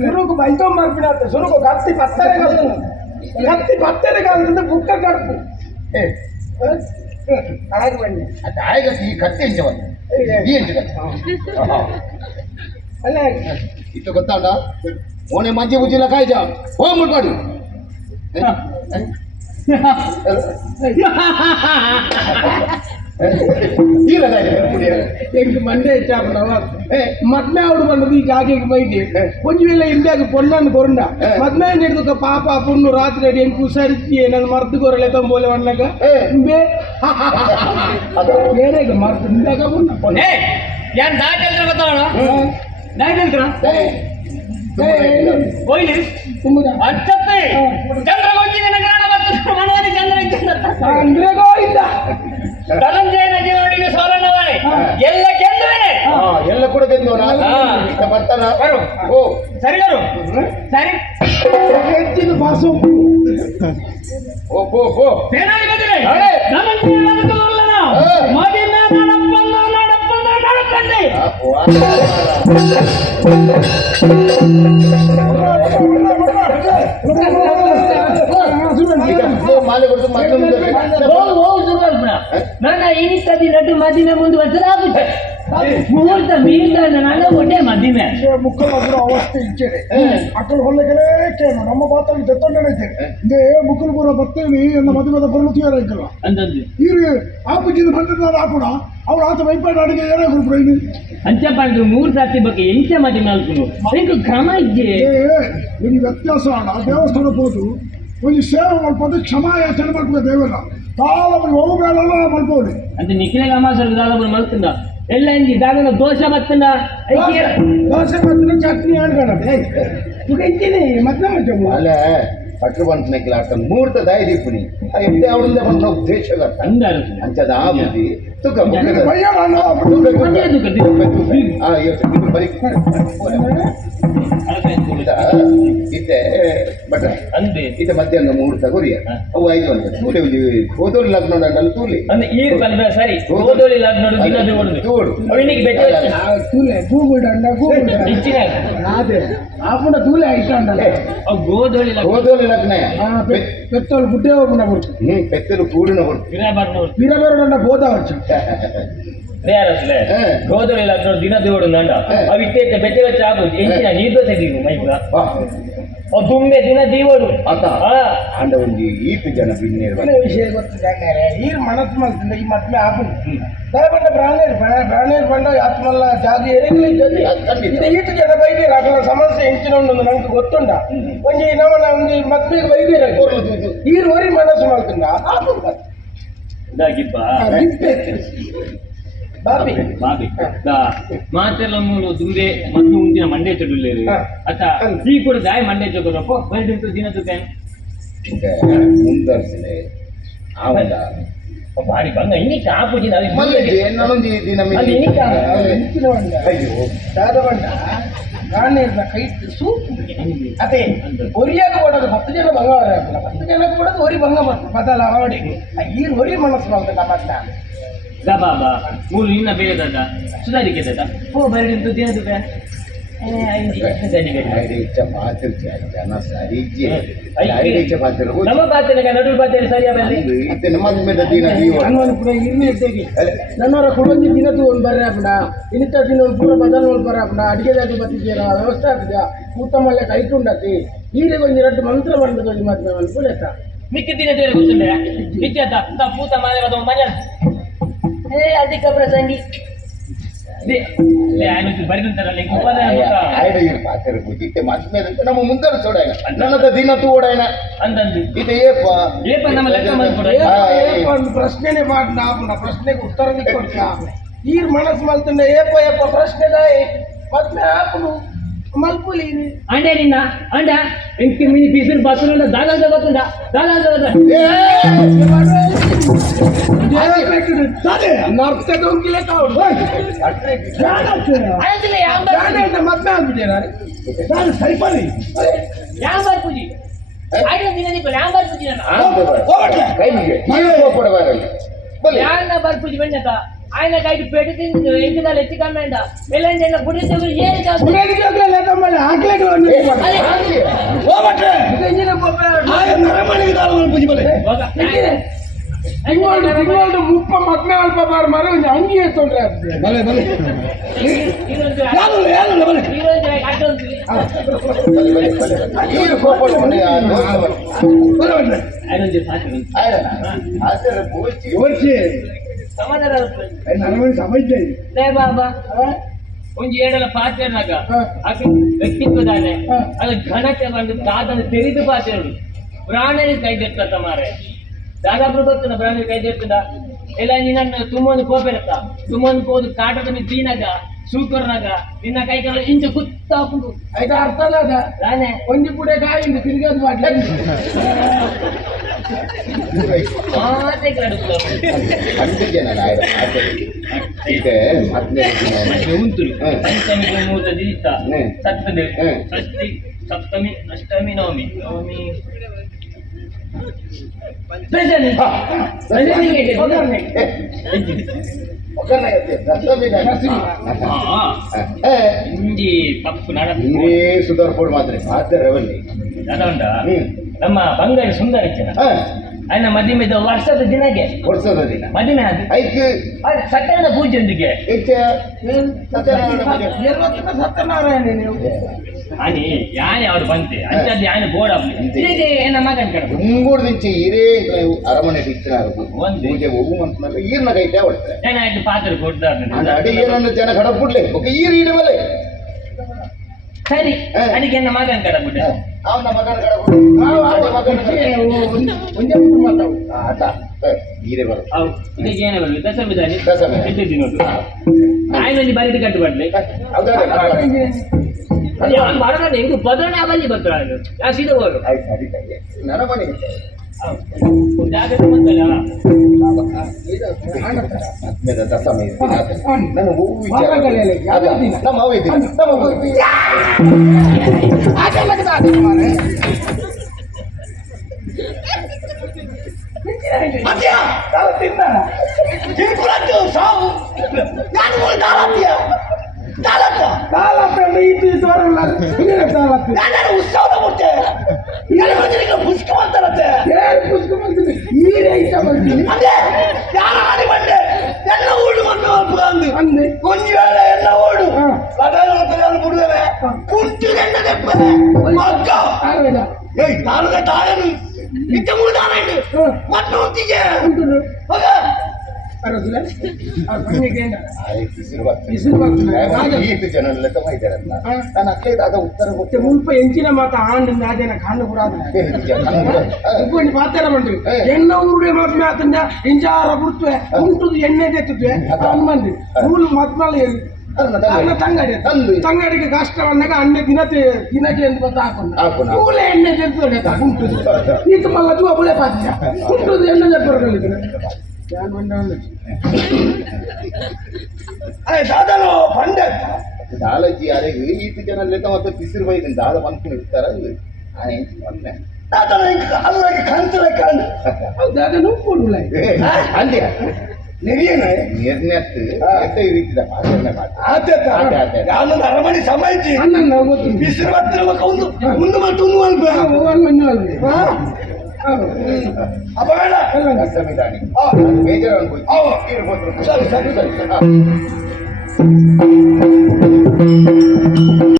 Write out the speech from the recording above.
ಸುರುಕು ಬೈತೋ ಮಾರ್ಪಿಡತ್ತೆ ಸುರುಕು ಕತ್ತಿ ಪತ್ತರೆ ಕಾಲದಿಂದ ಬುಕ್ಕ ಕಡಪು ಹಾಗೆ ಬನ್ನಿ ಅದು ಹಾಗೆ ಈ ಕತ್ತಿ ಎಂಚವಲ್ಲ ಈ ಎಂಚ ಅಲ್ಲ ಇತ್ತು ಗೊತ್ತಾಡ ಓಣೆ ಮಂಜಿ ಬುಜ್ಜಿಲ್ಲ ಕಾಯ್ಜ ಹೋಗ್ ಮುಟ್ಪಾಡು ಎಂಟು ಮಂಡೆ ಹೆಚ್ಚಾಪನವ ಮದ್ಮೆ ಅವಡು ಬಂದದು ಈ ಜಾಗೆಗೆ ಬೈದಿ ಒಂಜುವೆಲ್ಲ ಇಂಡಿಯಾಗ ಪೊಣ್ಣನ್ನು ಕೊರಂಡ ಮದ್ಮೆ ಹಿಡಿದು ಪಾಪ ಪುಣ್ಣು ರಾತ್ರಿ ಅಡಿ ಎಂಟು ಸರಿಸಿ ನನ್ನ ಮರ್ದು ಕೊರಳೆ ತಂಬೋಲೆ ಒಣ್ಣಗ ಬೇರೆ ಮರ್ದು ಇಂಡಿಯಾಗ ಪುಣ್ಣ ಏನ್ ದಾಟ್ ಹೇಳ್ತಾರ ಗೊತ್ತಾವಣ ದಾಟ್ ಹೇಳ್ತಾರ ಹೋಯ್ಲಿ ಅಚ್ಚಪ್ಪಿ ಚಂದ್ರ ಗೊಂಚಿನ ಗ್ರಾಮ ಮತ್ತು ಮನವಾದಿ ಚಂದ್ರ ಚಂದ್ರಗೋ ಇದ್ದ ಧನಂಜಯನ ಜೀವನಿಗೆ ಸೋಲನವೇ ಎಲ್ಲ ಗೆಲ್ಲುವೆ ಎಲ್ಲ ಕೂಡ ಗೆದ್ದು ಬರ್ತಾನ ಓ ಸರಿ ಸರಿ ಹೆಚ್ಚಿನ ಬಾಸು ಓ ಪೋ ಪೋ ಸೇನಾನಿ ಬಂದಿವೆ ಧನಂಜಯ ಬದುಕಲ್ಲ ಮದಿನ ನಡಪ್ಪಂದೆ ಮಾಲೆ ಕೊಡ್ತು ನನ್ನ ಇನಿಸ್ತದಿ ನಡು ಮದಿಮೆ ಮುಂದುವರೆಸಲಾಗುತ್ತೆ ಮುಹೂರ್ತ ಮೀರ್ದ ನಾನು ಒಟ್ಟೆ ಮದಿಮೆ ಮುಕ್ಕಲು ಅವಸ್ಥೆ ಇಚ್ಛೆ ಅಕ್ಕಳು ಹೊಲ್ಲಗಳೇ ಕೇಳ ನಮ್ಮ ಬಾತಲ್ಲಿ ತೆತ್ತೊಂಡೈತೆ ಇದೇ ಮುಕ್ಕಲು ಪೂರ ಬರ್ತೇನೆ ಎನ್ನ ಮದುವೆದ ಪ್ರವೃತ್ತಿಯಾರೈತಲ್ಲ ಅಂತಂದು ಇರು ಆಪುಜಿನ ಬಂದಿದ್ದ ಹಾಕೋಣ ಅವ್ರು ಆತ ವೈಪಾಡ್ ಅಡಿಗೆ ಏನೇ ಕೊಡ್ಬಿಡ ಇದು ಅಂಚಪಾಡಿದ್ರು 3 ಸರ್ತಿ ಬಗ್ಗೆ ಎಂಚ ಮದಿಮೆ ಅಲ್ಕೊಂಡು ನಿಂಗೆ ಕ್ರಮ ಇದ್ದೆ ನಿಮ್ಗೆ ವ್ಯತ್ಯಾಸ ಅಣ್ಣ ದೇವಸ್ಥಾನ ಹೋದು ಒಂದು ಸೇವೆ ಮಾಡ್ಬೋದು ಕ್ಷಮಾಯಾಚನೆ ಮಾಡ್ಬೇಕು ದೇವರ ತಾಳವರು ಹೋಗಲ್ಲ ಮಾಡ್ಬೋದು ಅಂತ ನಿಖಿಲ ಅಮಾಸರ್ ದಾದವರು ಮಲ್ತಂದ ಎಲ್ಲ ಇಂಜಿ ದಾದನ ದೋಷ ಬತ್ತಂದ ದೋಸೆ ಮತ್ತು ಚಟ್ನಿ ಅನ್ಕೋಣ ಇದ್ದೀನಿ ಮತ್ತೆ ಅಲ್ಲ ಪಟ್ರು ಬಂತನಕ್ಕಿಲ್ಲ ಅರ್ಥ ಮುಹೂರ್ತ ದಾಯ್ದಿಪ್ಪುನಿ ಎಂಟೆ ಅವರಿಂದ ಬಂದ ಉದ್ದೇಶ ಅಂದಾರು ಅಂಚದ ಆ ಬುದ್ಧಿ ತುಕ ಇತ್ತೆ ಬಟ್ ಅಂದೆ ಇತ್ತೆ ಮಧ್ಯಾಹ್ನ ಮುಹೂರ್ತ ಗುರಿಯ ಅವು 5 ಅಂತ ಕೂಲಿ ಓದೋಳಿ ಲಗ್ನ ಅಲ್ಲಿ ಕೂಲಿ ಅಂದ್ರೆ ಈ ಕಲ್ಬೆ ಸರಿ ಓದೋಳಿ ಲಗ್ನ ದಿನದ ಓಡುದು ತೋಡು ಅವನಿಗೆ ಬೆಟ್ಟ ತೂಲೆ ಗೂಗುಡಣ್ಣ ಹೆಚ್ಚಿನ ಅದೇ ಆಪುಣ ತೂಲೆ ಆಯ್ತಂಡ ಗೋಧೋಳಿ ಲಗ್ನ ಪೆತ್ತೋಳು ಬುಡ್ಡೆ ಹೋಗ್ಬಿಡ ಬರ್ತು ಪೆತ್ತಲು ಕೂಡಿನ ಬರ್ತು ವೀರಬೇರಣ್ಣ ಬೋಧ ವರ್ಷ ನೇರಸ್ಲೆ ಗೋಧೋಳಿ ಲಗ್ನ ದಿನದ ಓಡು ನಂಡ ಅವು ಇತ್ತೆ ಬೆಟ್ಟ വെച്ച് ಆಗುದು ಎಂಚಿನ ನಿರ್ದೋಷ ದೀವು ಮೈಪುರ ದುಮ್ಮೆ ದಿನ ದೀವೋಡು ಆಂಡ ಒಂದು ಈತು ಜನ ಬಿನ್ನೇರು ವಿಷಯ ಗೊತ್ತಿದೆ ಈ ಮನಸ್ಸು ಮಾಡ್ತಿದ್ದ ಈ ಮದ್ಮೆ ಆಗುದು ದಯಪಟ್ಟ ಪ್ರಾಣೇರು ಬಂಡ ಆತ್ಮಲ್ಲ ಜಾತಿ ಏರಿಗ್ಲಿ ಈತು ಜನ ಬೈದೀರ ಅಕಲ ಸಮಸ್ಯೆ ಹೆಂಚಿನ ಉಂಡು ನಂಗೆ ಗೊತ್ತುಂಡ ಒಂಜಿ ನಮ್ಮನ ಒಂದು ಮದ್ಮೆಗೆ ಬೈದೀರ ಈ ಒರಿ ಮನಸ್ಸು ಮಾಡ್ತಿಂದ ಬಾಬಿ ಮಾತೆಲ್ಲ ಮೂಲು ದುಂದೆ ಮತ್ತು ಮುಂದಿನ ಮಂಡ್ಯ ಚಡುಲ್ಲೇರು ಅತ್ತ ಈ ಕೂಡ ದಾಯ ಮಂಡ್ಯ ಚೊಕ್ಕಪ್ಪ ಬೈದಿಂತು ದಿನ ತುಕೆ ಮುಂದರ್ಸಲೆ ಆವಂದ ಬಾರಿ ಬಂಗ ಇನ್ನಿಕ್ಕ ಆಪುಜಿ ನಾನೊಂದು ದಿನ ಅಯ್ಯೋ ದಾದವಂಡ ನಾನೇರ್ನ ಕೈ ಸೂಪ್ ಅದೇ ಒರಿಯಾಗ ಓಡೋದು 10 ಜನ ಬಂಗವರ 10 ಜನಕ್ಕೆ ಓಡೋದು ಒರಿ ಬಂಗ ಮಾಡ್ತು ಬದಲ ಅವಡಿ ಈ ಒರಿ ಮನಸ್ಸು ಮಾಡ್ತದೆ ನಮ್ಮ ಬಾಬಾ ಮೂರು ಇನ್ನ ಬೇರೆ ದಾದ ಸುಧಾರಿಕೆ ದಾದ ಓ ಬರಡಿಂತು ದಿನ ತುಕೆ ಜನ ಸರಿ ನಮ್ಮ ಪಾತ್ರೆ ನಡು ಪಾತ್ರೆ ಸರಿಯಾ ನನ್ನವರ ಕೊಡೊಂದು ದಿನದ್ದು ಒಂದು ಬರ್ರಾಪುಡ ಇನಿತ ದಿನ ಒಂದು ಪೂರ ಬದಲು ಒಂದು ಬರ್ರಾಪುಡ ಅಡಿಗೆದಾಗಿ ಬರ್ತಿದ್ದೀರ ವ್ಯವಸ್ಥೆ ಆಗ್ತದೆ ಊಟ ಮಲ್ಲೆ ಕೈಟುಂಡತಿ ಈರಿಗೆ ಒಂದು 2 ಮಂತ್ರ ಬಂದದ್ದು ಒಂದು ಮದ್ವೆ ಒಂದು ಪುಳೆತ ಮಿಕ್ಕ ದಿನ ದೇವ ಕೂತಂಡೆ ನಿತ್ಯತ ಪೂತ ಮಾದೇವದ ಮಜ ಅದಕ್ಕೆ ಪ್ರಸಂಗಿ ನಮ್ಮ ಮುಂದೆ ಚೋಡಾಯನ ನನ್ನದ ದಿನ ತೂ ಓಡಾಯನ ಅಂದಂದು ಇದು ಏಪ ನಮ್ಮ ಒಂದು ಪ್ರಶ್ನೆನೇ ಮಾಡ ಪ್ರಶ್ನೆಗೆ ಉತ್ತರ ಕೊಡ್ತಾ ಈ ಮನಸ್ಸು ಮಲ್ತಂಡ ಏಪ ಪ್ರಶ್ನೆದ ಮದ್ಮೆ ಹಾಕುದು ಮಲ್ಪುಲಿ ಅಂಡೆ ನಿನ್ನ ಅಂಡ ಎಂಟು ಮಿನಿ ಪೀಸನ್ ಬಾಸುಂಡ ದಾಗಾಂತ ಗೊತ್ತುಂಡ ದಾಗಾಂತ ಮದ್ಮೆ ಆಗ್ಬಿಟ್ಟಿದ್ದಾರೆ ನಾನು ಸರಿಪಡಿ ಯಾವ ಪೂಜಿ ಆಯ್ತು ದಿನ ಯಾವ ಪೂಜಿ ಕೈಗೆ ಯಾರ ಬರ್ಪೂಜಿ ಬೆಣ್ಣತ ఆయన కైకి పెట్టి తింది ఇంటిదా ఎత్తి కమ్మండ ఎలాంటి ఆయన గుడి దగ్గర ఏది కాదు పురేది జోకులే లేక మళ్ళీ ఆకలేట్ ಮುಪ್ಪ ಮದ್ಮೆ ಅಲ್ಪ ಬಾರ್ ಮಾರ ಒಂದು ಅಂಗಿ ಎತ್ತೊಂಡ್ರೆ ಬಲೆ ಬಲೆ ಬಾಬಾ ಒಂಜಿ ಏಡಲ ಪಾತ್ರೆನಾಗ ವ್ಯಕ್ತಿತ್ವದಾನೆ ಅದು ಘನತೆ ಬಂದು ದಾದನ ತೆರೆದು ಪಾತ್ರೆಗಳು ಪ್ರಾಣಿ ಕೈಗೆತ್ತ ಮಾರೆ ದಾದಾಪುರ ಗೊತ್ತಿನ ಪ್ರಾಣಿ ಕೈಗೆತ್ತದ ಎಲ್ಲ ನಿನ್ನ ತುಂಬೊಂದು ಕೋಪೆರತ್ತ ತುಂಬೊಂದು ಹೋದು ಕಾಟದ ಮೇಲೆ ತೀನಾಗ ಸೂಕರ್ನಾಗ ನಿನ್ನ ಕೈಗೆಲ್ಲ ಇಂಚು ಕುತ್ತಾಪುಂಡು ಆಯ್ತು ಅರ್ಥ ಅದ ನಾನೇ ಒಂದಿ ಕೂಡ ಕಾಯಿಂದ ತಿರುಗದು ಮಾಡ್ಲಿ ಮಾತೆ ಕಡುತ್ತಲ್ಲ ಉಂಟು ಪಂಚಮಿಗೆ ಮೂರ್ತ ದಿವಸ ಸಪ್ತಮಿ ಷಷ್ಠಿ ಸಪ್ತಮಿ ಅಷ್ಟಮಿ ನವಮಿ ನವಮಿ ಇಂಜಿ ಪಪ್ಪು ನಡ ನೀರೇ ಸುಧಾರ್ಪೋಡು ಮಾತ್ರ ಮಾತ್ರವಲ್ಲಿ ಅದ ನಮ್ಮ ಬಂಗಾಳಿ ಸುಂದರ ಇಚ್ಛನ ఆయన మధ్య ವರ್ಷದ ದಿನಕ್ಕೆ ವರ್ಷದ ದಿನ ಮದುವೆ ಅದು ಐಕ್ ಸತ್ಯನಾರಾಯಣ ಪೂಜೆ ಒಂದಿಗೆ ಸತ್ಯನಾರಾಯಣ ನೀವು అని యాని ఆవిడ బంతి అంటే అది ఆయన గోడ ఇదే నమ్మకం కడ ಮೂರು ದಿಂಚ ಹಿರೇ ಅರಮನೆ ಇచ్చినారు ಪೂಜೆ ಹೋಗುವಂತ ಈರ್ನಗೈತೆ ಹೊಡ್ತಾರೆ నేను ఆయన పాత్ర కొడతాను ಅಡಿ ಏನನ್ನು ಜನ ಕಡಪುಡ್ಲೆ ఒక ಈರ್ ಇಡವಲೆ ಸರಿ ಅದಕ್ಕೆ ನಮ್ಮಗನ್ ಕಡಬಿಟ್ಟೆ ಅವನ ಮಗನ ಕಡಪುಡ್ಲೆ ಒಂದೇ ಮಾತಾವು ಆಟ ಈರೇ ಬರ ಇದಕ್ಕೆ ಏನೇ ಬರಲಿ ದಸಮಿದಾನಿ ದಸಮಿ ಇಟ್ಟಿದ್ದೀನೋದು ఆయన ಒಂದು ಬರಿಟಿ ಕಟ್ಟಬಡ್ಲಿ ಮಾಡಬಾರ್ದು ಹೆಂಗು ಬದಲಾವಣೆ ಅವಲ್ಲಿ ಬರ್ತಾರೆ ಯಾ ಸೀದಾ ಹೋಗು ನನ್ನ ಮನೆಗೆ ಜಾಗ್ರತೆ ಬಂದಲ್ಲ ದಸಮಿ ನನ್ನ ನಮ್ಮ ಅವ ಇದ್ದೀನಿ ಮುಲ್ಪ ಎಂಚಿನ ಮಾತ ಆಂಡ್ ಅದೇನ ಕಾಂಡ ಕೂಡ ಇಂಕೊಂಡು ಪಾತ್ರ ಬಂದ್ರಿ ಎಣ್ಣ ಊರುಡೆ ಮದ್ಮೆ ಆತಂದ ಇಂಜಾರ ಬಿಡ್ತವೆ ಉಂಟುದು ಎಣ್ಣೆ ತೆತ್ತುವೆ ಹನುಮಂದಿ ಮೂಲು ಮದ್ಮಲ್ಲಿ ಅನ್ನ ತಂಗಡಿಗೆ ಕಷ್ಟವನ್ನಾಗ ಅನ್ನ ದಿನಕ್ಕೆ ಎಂದು ಬತ್ತ ಹಾಕೊಂಡು ಮೂಲೆ ಎಣ್ಣೆ ತೆತ್ತುವೆ ಉಂಟುದು ಇದು ಮಲ್ಲ ತೂ ಅಬಳೆ ಪಾತ್ಯ ಉಂಟುದು ಎಣ್ಣೆ ತೆಪ್ಪರಗಳಿದ್ರೆ ದಾದನು ಬಂದ ದಾಲಜಿ ಯಾರಿಗೆ ಈತ ಜನ ಲೆಕ್ಕ ಮತ್ತೆ ಬಿಸಿರು ಬೈದಿನ ದಾದ ಬಂದ್ಕೊಂಡು ಇರ್ತಾರ ಮೊನ್ನೆ ಅಲ್ಲಾಗಿ ಕಂತಲ ಕಾಣ ದಾದನು ಕೊಡುಲ ಅಂದ್ಯ ನಿರ್ಣಯತ್ತು ಎತ್ತ ಈ ರೀತಿದ ನಾನು ಅರಮನೆ ಸಮಯಕ್ಕೆ ಬಿಸಿರು ಹತ್ತಿರ ಒಂದು ಮತ್ತೊಂದು ಅಪಗಡ ಸಂವಿಧಾನಿ ಬೇಜಾರು ಸರಿ ಸರಿ